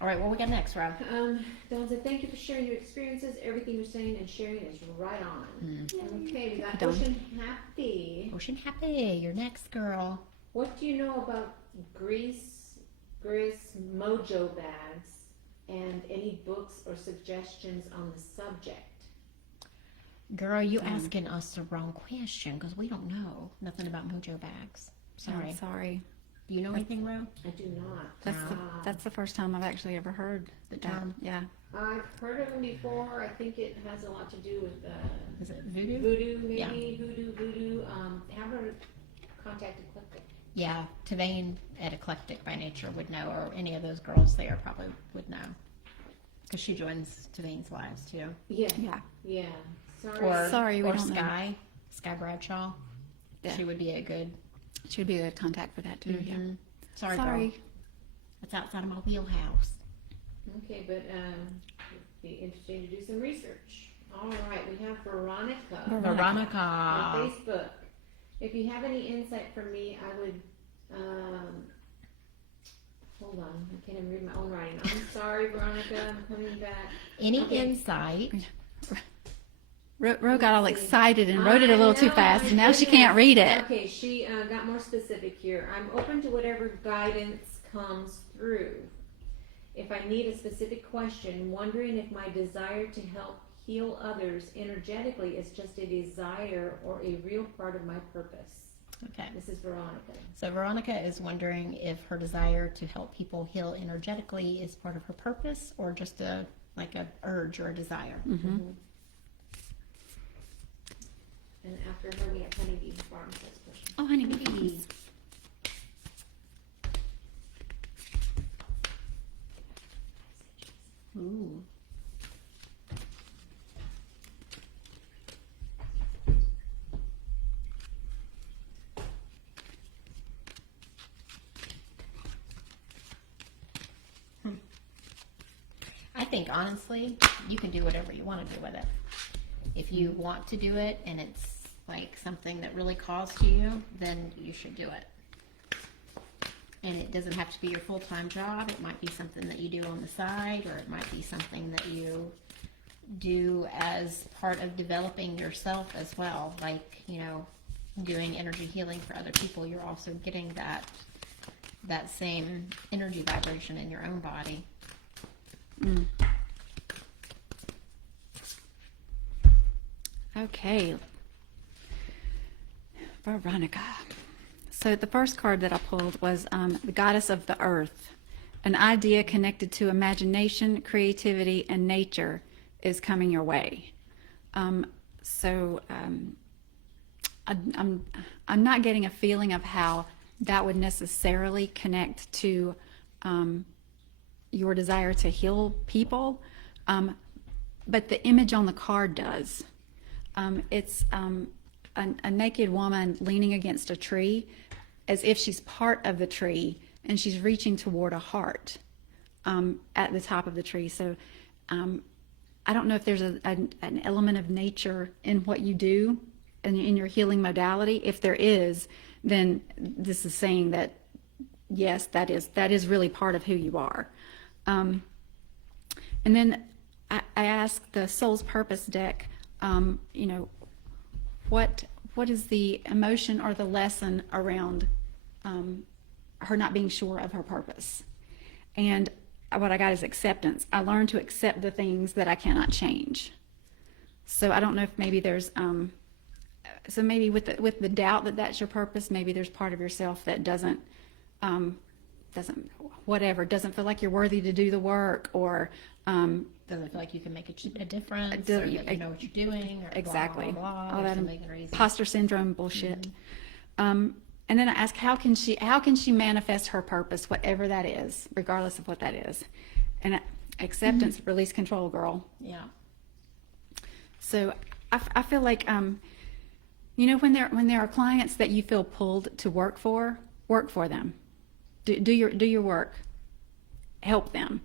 All right, what we got next, Rob? Dawn said, thank you for sharing your experiences. Everything you're saying and sharing is right on. Okay, we got Dawn. Ocean Happy. Ocean Happy, you're next, girl. What do you know about grease mojo bags, and any books or suggestions on the subject? Girl, you asking us the wrong question, because we don't know nothing about mojo bags. Sorry. Oh, sorry. Do you know anything, Ro? I do not. That's the first time I've actually ever heard The that. term. Yeah. I've heard of them before. I think it has a lot to do with Is it voodoo? voodoo, maybe. Yeah. Voodoo. Have her contact Eclectic. Yeah, Tavane at Eclectic by Nature would know, or any of those girls there probably would know. Because she joins Tavane's lives, too. Yeah. Yeah. Yeah. Sorry. Or, Sorry, we or don't know. Sky Bradshaw. Yeah. She would be a good... She would be a good contact for that, too. Yeah. Sorry, Sorry. girl. It's outside of my wheelhouse. Okay, but it'd be interesting to do some research. All right, we have Veronica. Veronica. On Facebook. If you have any insight for me, I would, hold on, I can't even read my own writing. I'm sorry, Veronica, I'm coming back. Any Okay. insight? Ro got all excited and wrote it a I little too know, fast, my and now she goodness. can't read it. Okay, she got more specific here. I'm open to whatever guidance comes through. If I need a specific question, wondering if my desire to help heal others energetically is just a desire or a real part of my purpose. Okay. This is Veronica. So Veronica is wondering if her desire to help people heal energetically is part of her purpose, or just a urge or a desire. And after her, we have Honeybee. Veronica's question. Oh, honey. Ooh. I think honestly, you can do whatever you want to do with it. If you want to do it and it's like something that really calls to you, then you should do it. And it doesn't have to be your full-time job. It might be something that you do on the side, or it might be something that you do as part of developing yourself as well. Like, you know, doing energy healing for other people, you're also getting that same energy vibration in your own body. Okay. Veronica. So the first card that I pulled was the goddess of the earth. an idea connected to imagination, creativity, and nature is coming your way. I'm not getting a feeling of how that would necessarily connect to your desire to heal people, but the image on the card does. It's a naked woman leaning against a tree as if she's part of the tree, and she's reaching toward a heart at the top of the tree. So I don't know if there's an element of nature in what you do in your healing modality. If there is, then this is saying that, yes, that is really part of who you are. And then I asked the Soul's Purpose deck, what is the emotion or the lesson around her not being sure of her purpose? And what I got is acceptance. I learned to accept the things that I cannot change. So I don't know if maybe there's so maybe with the doubt that that's your purpose, maybe there's part of yourself that doesn't feel like you're worthy to do the work, or doesn't feel like you can make a difference, or that you know what you're doing, or exactly blah, blah, blah, all that reason. imposter syndrome bullshit. And then I ask, how can she manifest her purpose, whatever that is, regardless of what that is? And acceptance, release control, girl. Yeah. So I feel like when there are clients that you feel pulled to work for them. Do your work. Help them.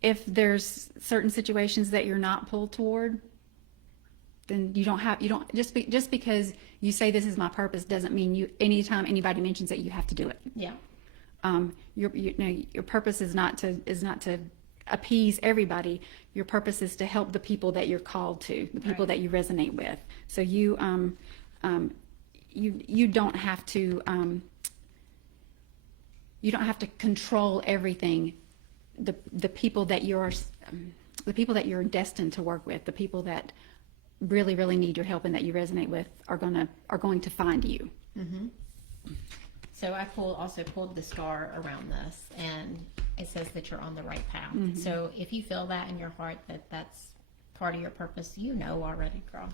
If there's certain situations that you're not pulled toward, then you don't just because you say this is my purpose doesn't mean anytime anybody mentions it you have to do it. Yeah. Your purpose is not to appease everybody. Your purpose is to help the people that you're called to, the people that you resonate with. So you don't have to control everything. The people that you're destined to work with, the people that really, really need your help and that you resonate with are going to find you. Mm-hmm. So I also pulled the star around this, and it says that you're on the right path. Mm-hmm. So if you feel that in your heart that that's part of your purpose, you know already, girl.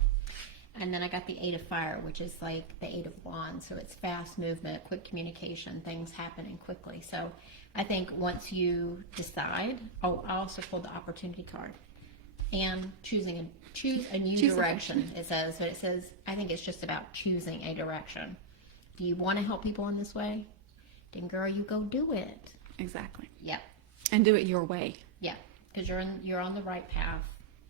And then I got the 8 of Fire, which is like the 8 of Wands. So it's fast movement, quick communication, things happening quickly. So I think once you decide, I also pulled the Opportunity card. And choose a new direction, it says. But it says, I think it's just about choosing a direction. Do you want to help people in this way? Then girl, you go do it. Exactly. Yep. And do it your way. Yeah, because you're on the right path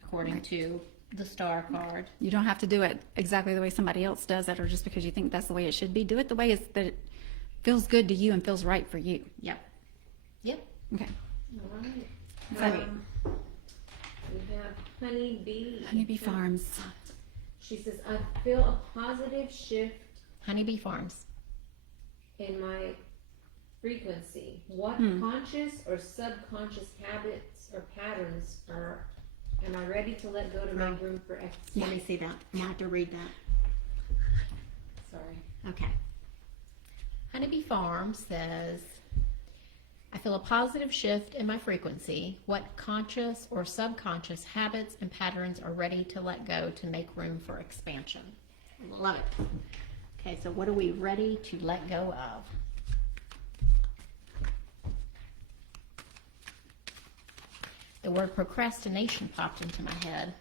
according to the star card. You don't have to do it exactly the way somebody else does it, or just because you think that's the way it should be. Do it the way that it feels good to you and feels right for you. Yep. Yep. Okay. All right. So, we have Honeybee Farms. She says, I feel a positive shift Honeybee Farms. in my frequency. What conscious or subconscious habits or patterns am I ready to let go to make room for expansion? Let me see that. I have to read that. Sorry. Okay. Honeybee Farms says, I feel a positive shift in my frequency. What conscious or subconscious habits and patterns are ready to let go to make room for expansion? Love it. Okay, so what are we ready to let go of? The word procrastination popped into my head.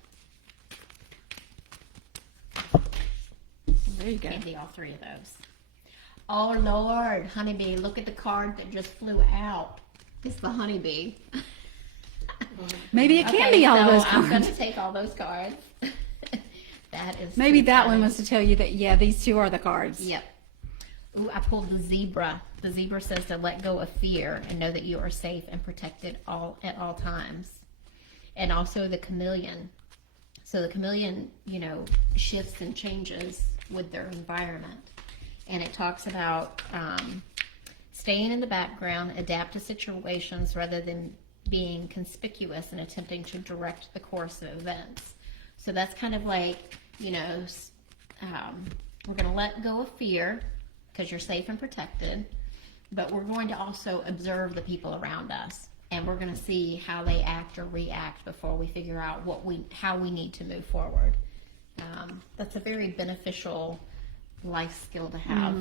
There you go. Can't be all 3 of those. Oh Lord, honeybee, look at the card that just flew out. It's the honeybee. Maybe it can be all of those I'm going cards. to take all those cards. That is Maybe too that funny. one was to tell you that, yeah, these 2 are the cards. Yep. Ooh, I pulled the zebra. The zebra says to let go of fear and know that you are safe and protected at all times. And also the chameleon. So the chameleon, shifts and changes with their environment. And it talks about staying in the background, adapt to situations rather than being conspicuous and attempting to direct the course of events. So that's kind of like, we're going to let go of fear because you're safe and protected, but we're going to also observe the people around us. and we're going to see how they act or react before we figure out how we need to move forward. That's a very beneficial life skill to have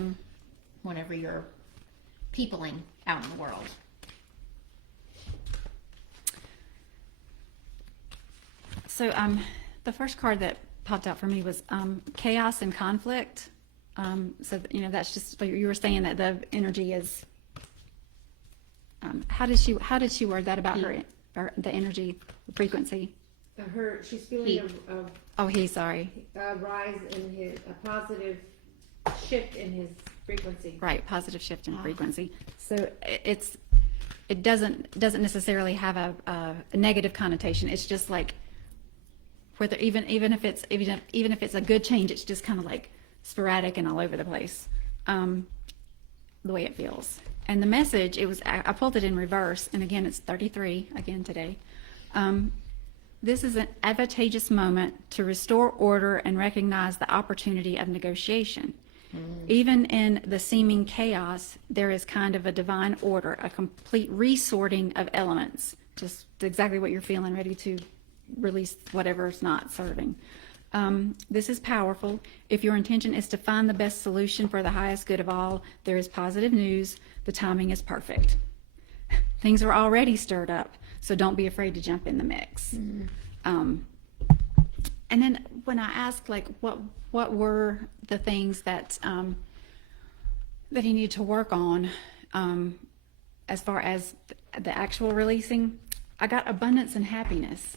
whenever you're peopling out in the world. So the first card that popped out for me was chaos and conflict. So that's just like you were saying, that the energy is. How did she word that about her, or the energy frequency? She's feeling Sorry. a rise in a positive shift in his frequency. Right, positive shift in frequency. So it doesn't necessarily have a negative connotation. It's just like whether even if it's a good change, it's just kind of like sporadic and all over the place, the way it feels. And the message, I pulled it in reverse, and again it's 33 again today. This is an advantageous moment to restore order and recognize the opportunity of negotiation. Even in the seeming chaos, there is kind of a divine order, a complete resorting of elements, just exactly what you're feeling, ready to release whatever's not serving. This is powerful. If your intention is to find the best solution for the highest good of all, there is positive news. The timing is perfect. Things are already stirred up, so don't be afraid to jump in the mix. And then when I asked, like, what were the things that that he needed to work on, as far as the actual releasing, I got abundance and happiness.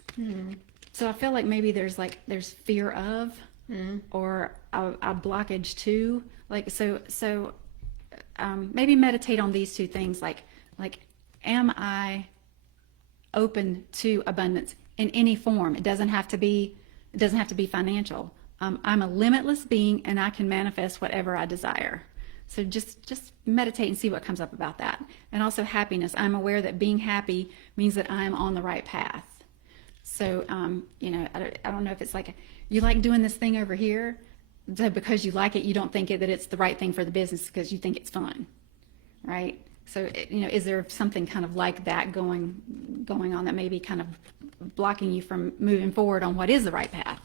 So I feel like maybe there's fear of, or a blockage to, like, so maybe meditate on these two things, like am I open to abundance in any form? It doesn't have to be financial. I'm a limitless being, and I can manifest whatever I desire. So just meditate and see what comes up about that. And also happiness. I'm aware that being happy means that I'm on the right path. So, I don't know if it's like you like doing this thing over here, so because you like it, you don't think that it's the right thing for the business because you think it's fun, right? So, is there something kind of like that going on that may be kind of blocking you from moving forward on what is the right path?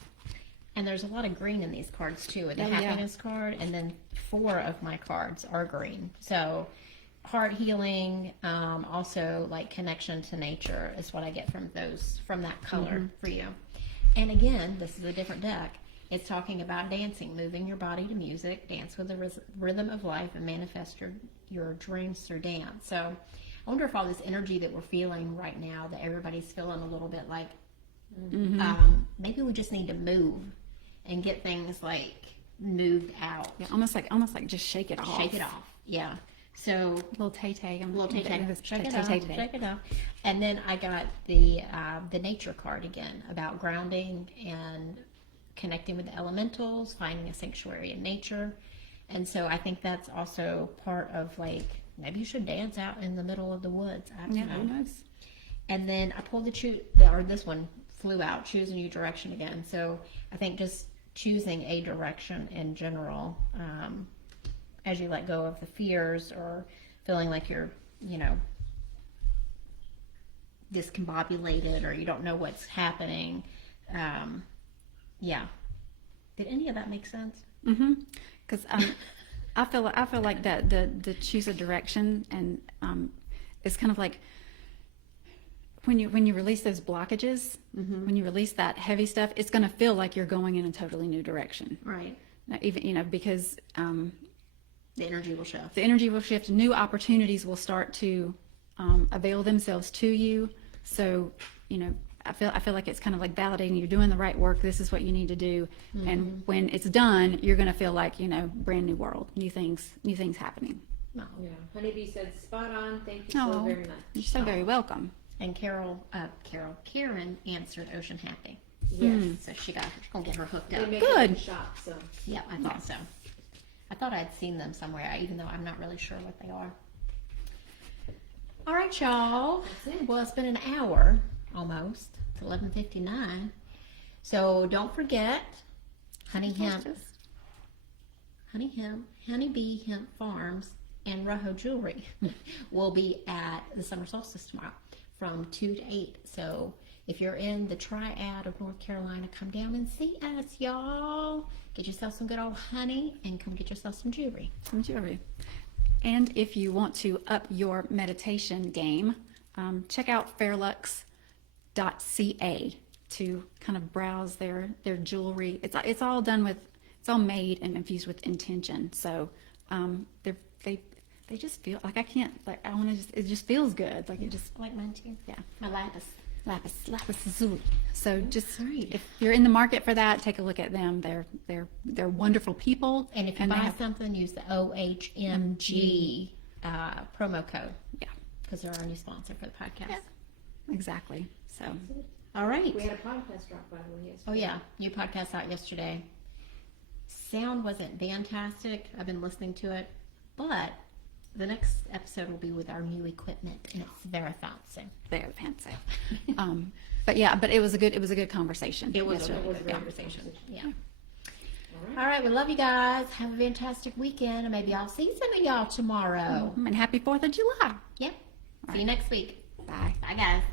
And there's a lot of green in these cards too. The happiness card, and then 4 of my cards are green. So heart healing, also like connection to nature is what I get from that color for you. And again, this is a different deck. It's talking about dancing, moving your body to music, dance with the rhythm of life, and manifest your dreams through dance. So I wonder if all this energy that we're feeling right now, that everybody's feeling a little bit like, maybe we just need to move and get things like moved out. Yeah, almost like just shake it off. Shake it off. Yeah. So little tay-tay. Shake it off. And then I got the nature card again, about grounding and connecting with the elementals, finding a sanctuary in nature. And so I think that's also part of, like, maybe you should dance out in the middle of the woods. I don't know. Who knows? And then I pulled this one flew out, choose a new direction again. So I think just choosing a direction in general, as you let go of the fears or feeling like you're, discombobulated or you don't know what's happening. Yeah. Did any of that make sense? Because I feel like that the choose a direction, and it's kind of like when you release those blockages, when you release that heavy stuff, it's going to feel like you're going in a totally new direction. Right. Now, even because the energy will shift. The energy will shift. New opportunities will start to avail themselves to you. So I feel like it's kind of like validating you're doing the right work. This is what you need to do, and when it's done, you're going to feel like brand new world, new things happening. Oh. Yeah, Honeybee said spot on. Thank you so very much. You're so very welcome. And Karen answered Ocean Happy. Yes. So she's gonna get her hooked up. They make Good. it in the shop, so. Yeah, I thought so. I thought I'd seen them somewhere, even though I'm not really sure what they are. All right, y'all. That's it. Well, it's been an hour almost. It's 11:59. So don't forget, Honeybeehemp, Honeybeehemp Farms, and Rojo Jewelry will be at the summer solstice tomorrow from 2 to 8. So if you're in the Triad of North Carolina, come down and see us, y'all. Get yourself some good old honey and come get yourself some jewelry. Some jewelry. And if you want to up your meditation game, check out fairlux.ca to kind of browse their jewelry. It's all done with, it's all made and infused with intention. So they just feel like I want to just, it just feels good. Like it just, I like mine too. yeah. My lapis. Lapis lazuli. So just Right. if you're in the market for that, take a look at them. They're wonderful people. And if you they buy have- something, use the OHMG promo code yeah, because they're our new sponsor for the podcast. Yeah. exactly. So All right. We had a podcast drop by the way yesterday. Oh yeah, new podcast out yesterday. Sound wasn't fantastic. I've been listening to it, but the next episode will be with our new equipment, and it's very fancy. they're fancy. But yeah, but it was a good conversation. It was a yesterday. really good Yeah. conversation. Yeah. All right. All right, we love you guys. Have a fantastic weekend, and maybe I'll see some of y'all tomorrow. And happy 4th of July. Yep. See you next week. Bye. Bye, guys.